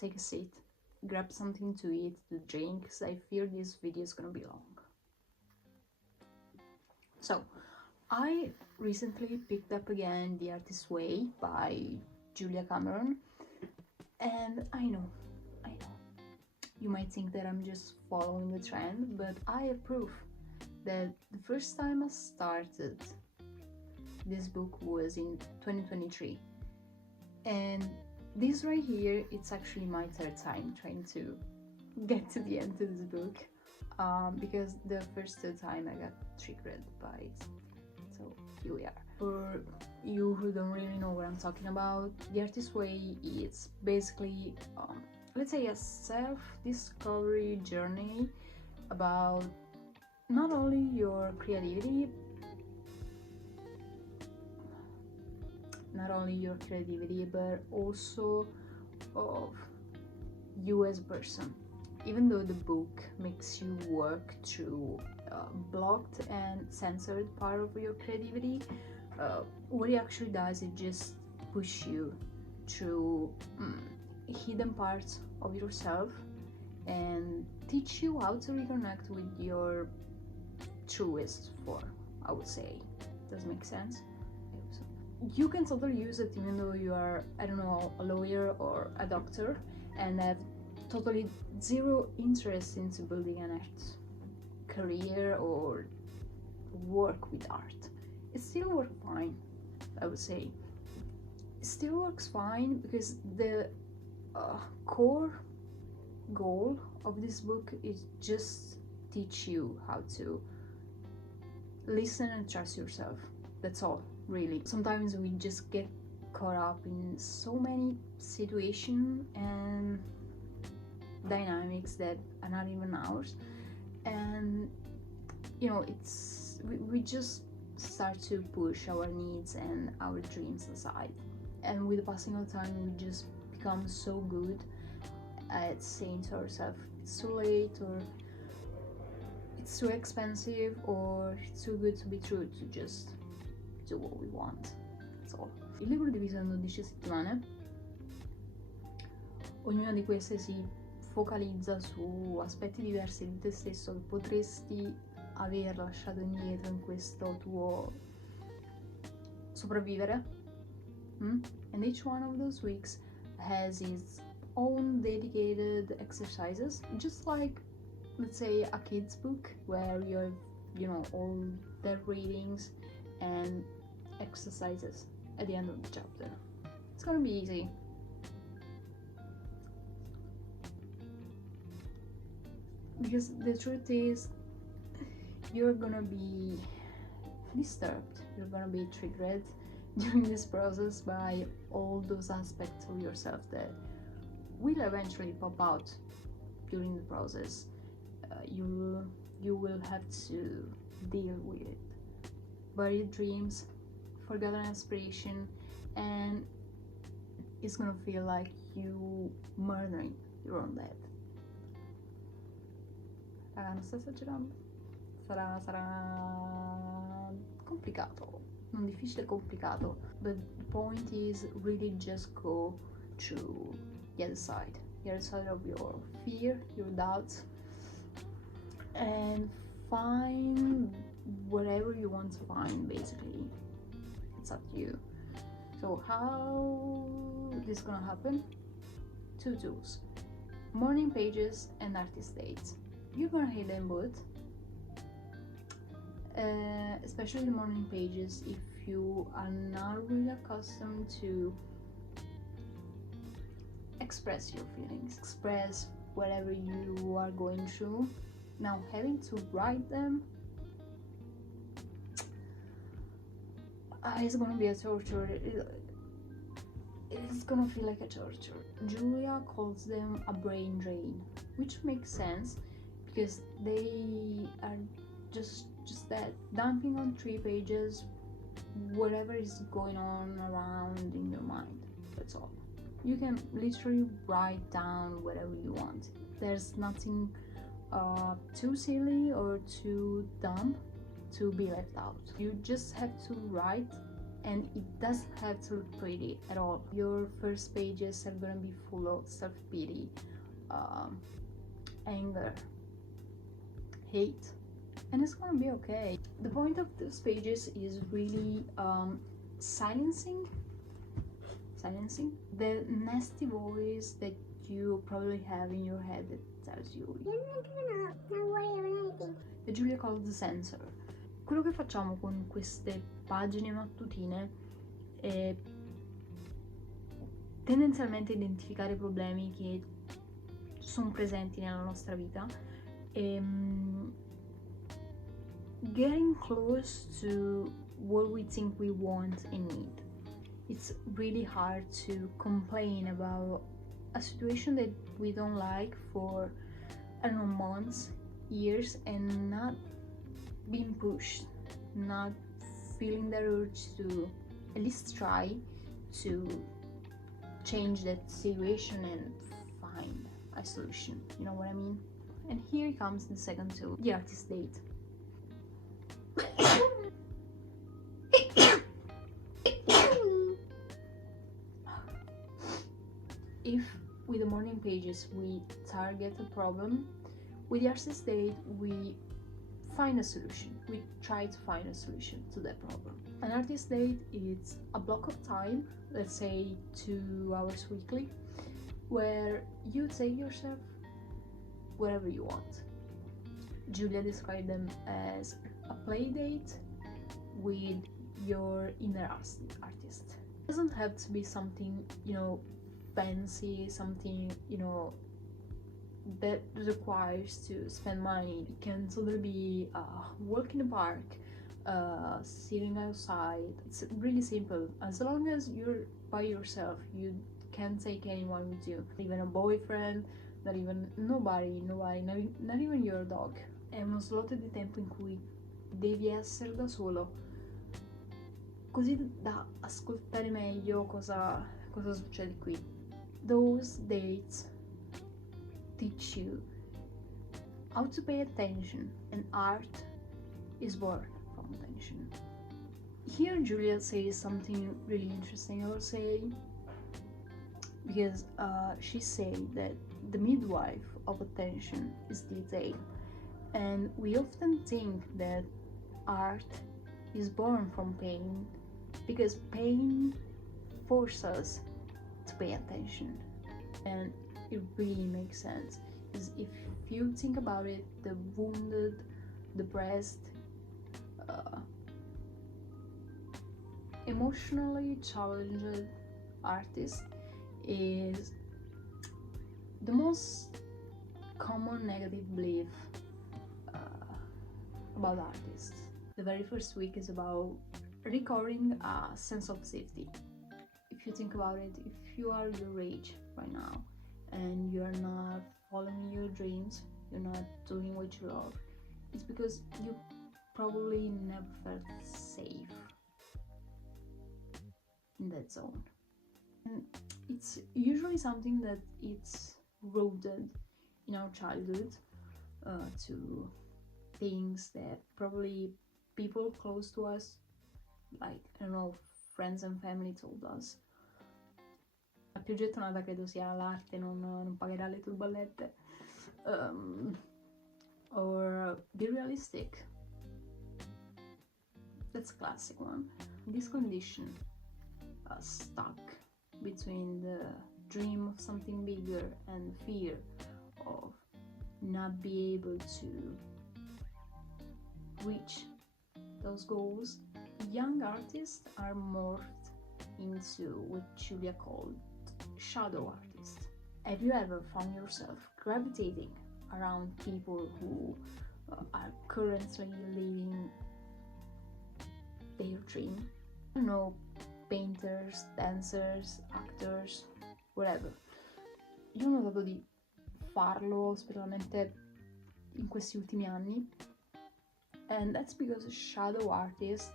take a seat, grab something to eat, to drink, because I fear this video is gonna be long. So, I recently picked up again The Artist's Way by Julia Cameron, and I know, you might think that I'm just following the trend, but I have proof that the first time I started this book was in 2023, and this right here, it's actually my third time trying to get to the end of this book, because the first time I got triggered by it. So here we are. For you who don't really know what I'm talking about, The Artist's Way is basically, let's say, a self-discovery journey about not only your creativity, but also of you as a person. Even though the book makes you work through blocked and censored part of your creativity, what it actually does is just push you through hidden parts of yourself and teach you how to reconnect with your truest form, I would say. Does it make sense? You can totally use it even though you are, I don't know, a lawyer or a doctor and have totally zero interest into building an art career or work with art. It still works fine, I would say. It still works fine because the core goal of this book is just teach you how to listen and trust yourself. That's all, really. Sometimes we just get caught up in so many situations and dynamics that are not even ours, and we just start to push our needs and our dreams aside, and with the passing of time we just become so good at saying to ourselves it's too late, or it's too expensive, or it's too good to be true, to just do what we want. That's all. Il libro è diviso in 12 settimane, ognuna di queste si focalizza su aspetti diversi di te stesso che potresti aver lasciato indietro in questo tuo sopravvivere. And each one of those weeks has its own dedicated exercises, just like, let's say, a kid's book where you have, all their readings and exercises at the end of the chapter. It's gonna be easy. Because the truth is, you're gonna be disturbed, you're gonna be triggered during this process by all those aspects of yourself that will eventually pop out during the process. You will have to deal with it. Buried dreams, forgotten aspiration, and it's gonna feel like you murdering your own dad. Raga, non sto esagerando. Sarà complicato, non difficile, complicato, but the point is really just go through the other side of your fear, your doubts, and find whatever you want to find. Basically, it's up to you. So how this is gonna happen? 2 tools: morning pages and artist dates. You're gonna hate them both, especially the morning pages if you are not really accustomed to express your feelings, express whatever you are going through. Now, having to write them, it's gonna be a torture. It's gonna feel like a torture. Julia calls them a brain drain, which makes sense because they are just that, dumping on 3 pages whatever is going on around in your mind. That's all. You can literally write down whatever you want. There's nothing too silly or too dumb to be left out. You just have to write And it doesn't have to look pretty at all. Your first pages are gonna be full of self-pity, anger, hate, and it's gonna be okay. The point of those pages is really silencing the nasty voice that you probably have in your head that tells you that Julia calls the censor. Quello che facciamo con queste pagine mattutine è tendenzialmente identificare problemi che sono presenti nella nostra vita e getting close to what we think we want and need. It's really hard to complain about a situation that we don't like for, I don't know, months, years, and not being pushed, not feeling the urge to at least try to change that situation and find a solution. You know what I mean? And here comes the second tool, the artist date. If with the morning pages we target a problem, with the artist date we find a solution. We try to find a solution to that problem. An artist date is a block of time, let's say 2 hours weekly, where you take yourself wherever you want. Julia described them as a play date with your inner artist. It doesn't have to be something, fancy, something, that requires to spend money. It can totally be a walk in the park, sitting outside. It's really simple. As long as you're by yourself, you can't take anyone with you, even a boyfriend, not even nobody, not even your dog. È uno slot di tempo in cui devi essere da solo, così da ascoltare meglio cosa succede qui. Those dates teach you how to pay attention, and art is born from attention. Here Julia says something really interesting, I will say, because she said that the midwife of attention is detail, and we often think that art is born from pain because pain forces us to pay attention, and it really makes sense. Because if you think about it, the wounded, depressed, emotionally challenged artist is the most common negative belief about artists. The very first week is about recovering a sense of safety. If you think about it, if you are your age right now and you're not following your dreams, you're not doing what you love, it's because you probably never felt safe in that zone. And it's usually something that it's rooted in our childhood, to things that probably people close to us, like, I don't know, friends and family told us. La più gettonata credo sia l'arte non pagherà le tue bollette, or be realistic. That's a classic one. This condition, stuck between the dream of something bigger and fear of not be able to reach those goals, young artists are morphed into what Julia called shadow artists. Have you ever found yourself gravitating around people who are currently living their dream? I don't know, painters, dancers, actors, whatever. Io ho notato di farlo specialmente in questi ultimi anni, and that's because shadow artists,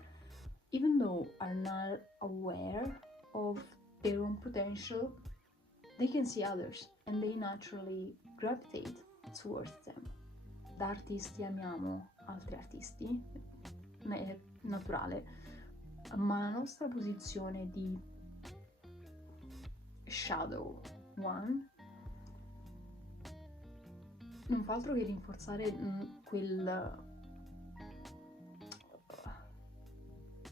even though are not aware of their own potential, they can see others and they naturally gravitate towards them. Da artisti amiamo altri artisti, è naturale, ma la nostra posizione di Shadow One non fa altro che rinforzare quel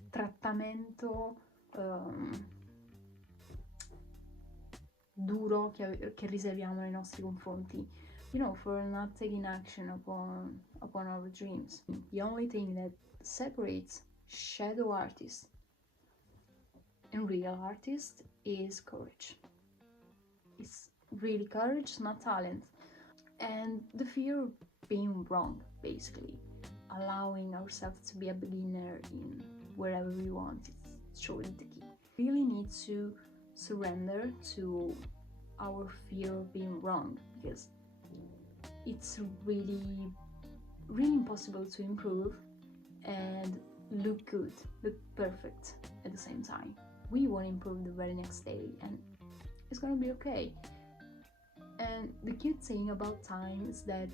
trattamento duro che riserviamo nei nostri confronti, for not taking action upon our dreams. The only thing that separates shadow artists and real artists is courage. It's really courage, not talent. And the fear of being wrong, basically. Allowing ourselves to be a beginner in wherever we want is surely the key. We really need to surrender to our fear of being wrong, because it's really impossible to improve and look good, look perfect at the same time. We won't improve the very next day, and it's gonna be okay. And the cute thing about time is that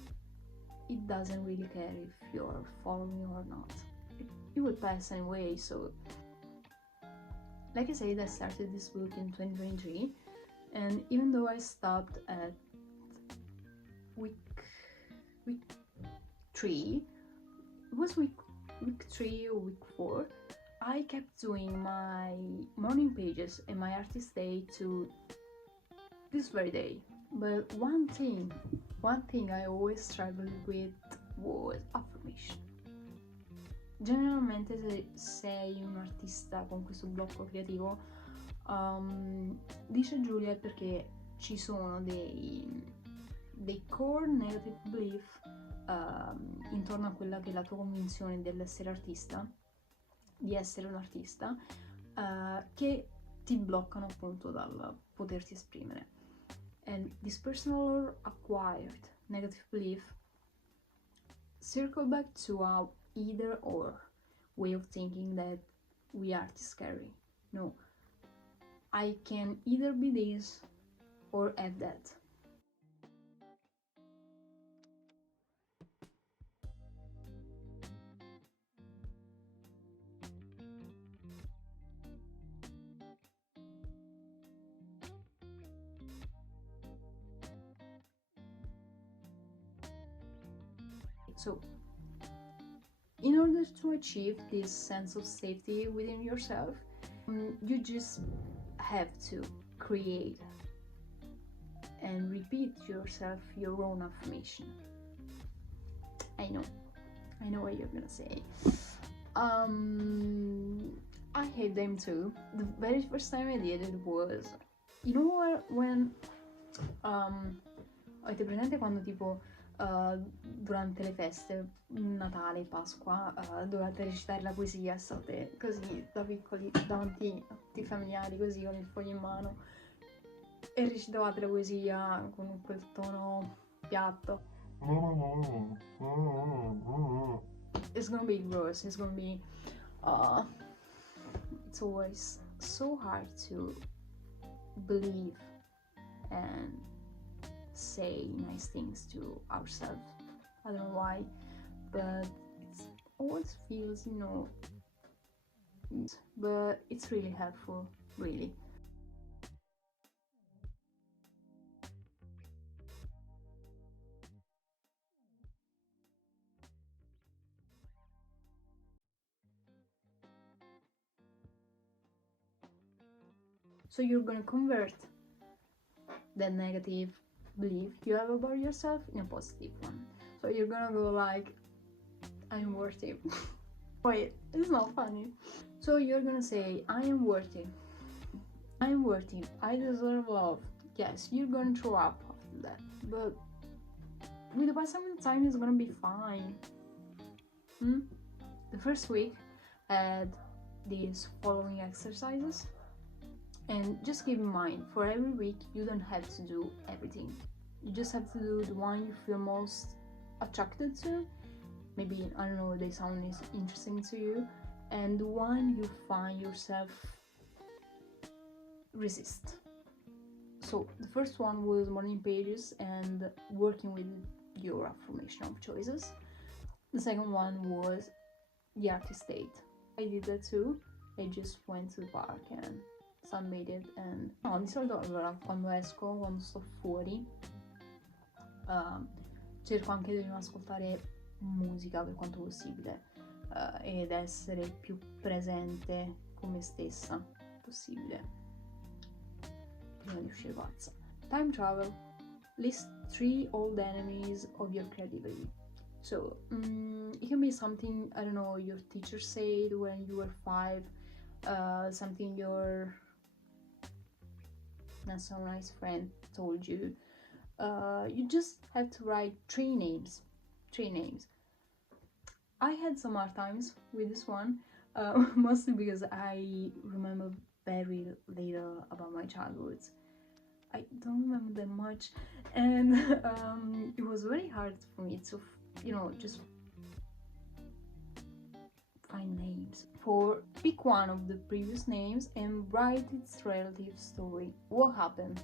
it doesn't really care if you're following or not. It will pass anyway. So, like I said, I started this book in 2023, and even though I stopped at week 3, it was week 3 or week 4, I kept doing my morning pages and my artist day to this very day. But one thing I always struggled with was affirmation. Generalmente se sei un artista con questo blocco creativo, dice Giulia, perché ci sono dei core negative belief intorno a quella che è la tua convinzione dell'essere artista, di essere un artista, che ti bloccano appunto dal poterti esprimere. And this personal or acquired negative belief circle back to our either or way of thinking that we are scary. No, I can either be this or have that. So, in order to achieve this sense of safety within yourself, you just have to create and repeat yourself your own affirmation. I know what you're gonna say. I hate them too. The very first time I did it was, when avete presente quando tipo durante le feste, Natale, Pasqua, dovete recitare la poesia, state così da piccoli davanti a tutti i familiari, così con il foglio in mano, e recitavate la poesia con quel tono piatto. It's gonna be gross. It's gonna be it's always so hard to believe and say nice things to ourselves. I don't know why, but it always feels, but it's really helpful, really. So you're gonna convert that negative belief you have about yourself in a positive one. So you're gonna go like, I'm worthy. Wait, it's not funny. So you're gonna say, I am worthy. I'm worthy. I deserve love. Yes, you're gonna throw up after that, but with the passing of time, it's gonna be fine. The first week, I had these following exercises. And just keep in mind, for every week, you don't have to do everything. You just have to do the one you feel most attracted to. Maybe, I don't know, they sound interesting to you. And the one you find yourself resist. So the first one was morning pages and working with your affirmation of choices. The second one was the artist state. I did that too. I just went to the park and sunbathing. And no, di solito allora quando esco, quando sto fuori, cerco anche di non ascoltare musica per quanto possibile, ed essere più presente con me stessa possibile prima di uscire pazza. Time travel. List 3 old enemies of your creativity. So it can be something, I don't know, your teacher said when you were 5, something your not so nice friend told you. You just have to write 3 names. 3 names. I had some hard times with this one, mostly because I remember very little about my childhood. I don't remember that much, and it was very hard for me to, just find names. For pick one of the previous names and write its relative story. What happened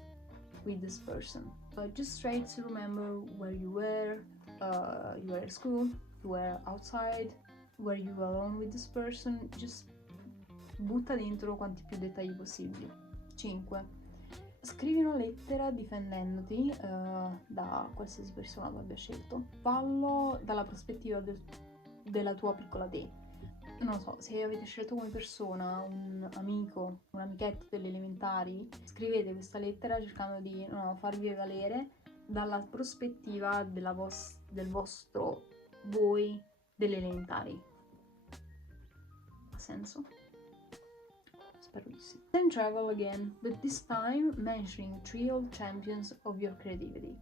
with this person? Just try to remember where you were at school, you were outside, were you alone with this person. Just butta dentro quanti più dettagli possibili. 5. Scrivi una lettera difendendoti da qualsiasi persona tu abbia scelto. Fallo dalla prospettiva della tua piccola te. Non lo so, se avete scelto come persona un amico, un amichetto delle elementari, scrivete questa lettera cercando di farvi valere dalla prospettiva del vostro voi delle elementari. Ha senso? Spero di sì. Then travel again, but this time mentioning 3 old champions of your creativity.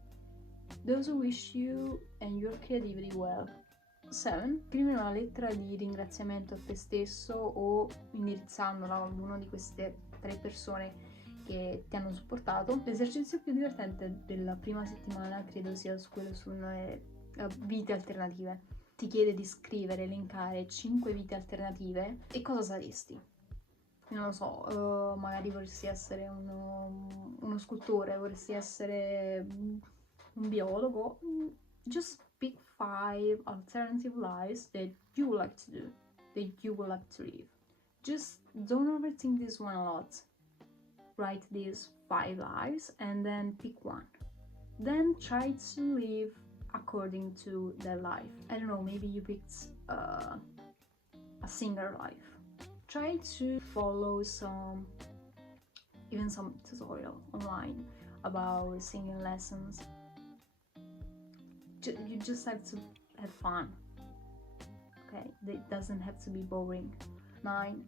Those who wish you and your creativity well. 7. Scrivi una lettera di ringraziamento a te stesso o indirizzandola ad una di queste 3 persone che ti hanno supportato. L'esercizio più divertente della prima settimana credo sia quello sulle vite alternative. Ti chiede di scrivere, elencare 5 vite alternative e cosa saresti. Non lo so, magari vorresti essere uno scultore, vorresti essere un biologo. Just pick 5 alternative lives that you would like to do, that you would like to live. Just don't overthink this one a lot. Write these 5 lives and then pick one. Then try to live according to their life. I don't know, maybe you picked a singer life. Try to follow some tutorial online about singing lessons. You just have to have fun, okay? It doesn't have to be boring. 9.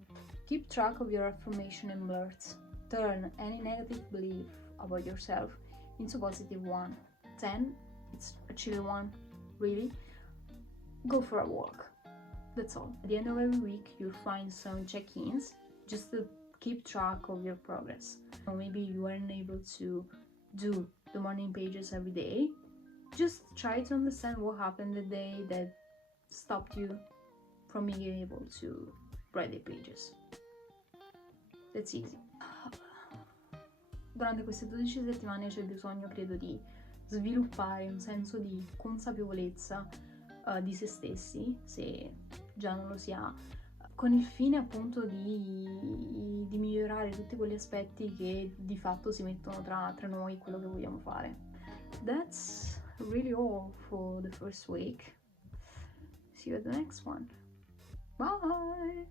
Keep track of your affirmation and words. Turn any negative belief about yourself into positive one. 10. It's a chill one, really. Go for a walk. That's all. At the end of every week, you'll find some check-ins just to keep track of your progress. Or maybe you weren't able to do the morning pages every day. Just try to understand what happened the day that stopped you from being able to write the pages. That's easy. Durante queste 12 settimane c'è bisogno, credo, di sviluppare un senso di consapevolezza di se stessi, se già non lo si ha, con il fine appunto di migliorare tutti quegli aspetti che di fatto si mettono tra noi e quello che vogliamo fare. That's really all for the first week. See you at the next one. Bye!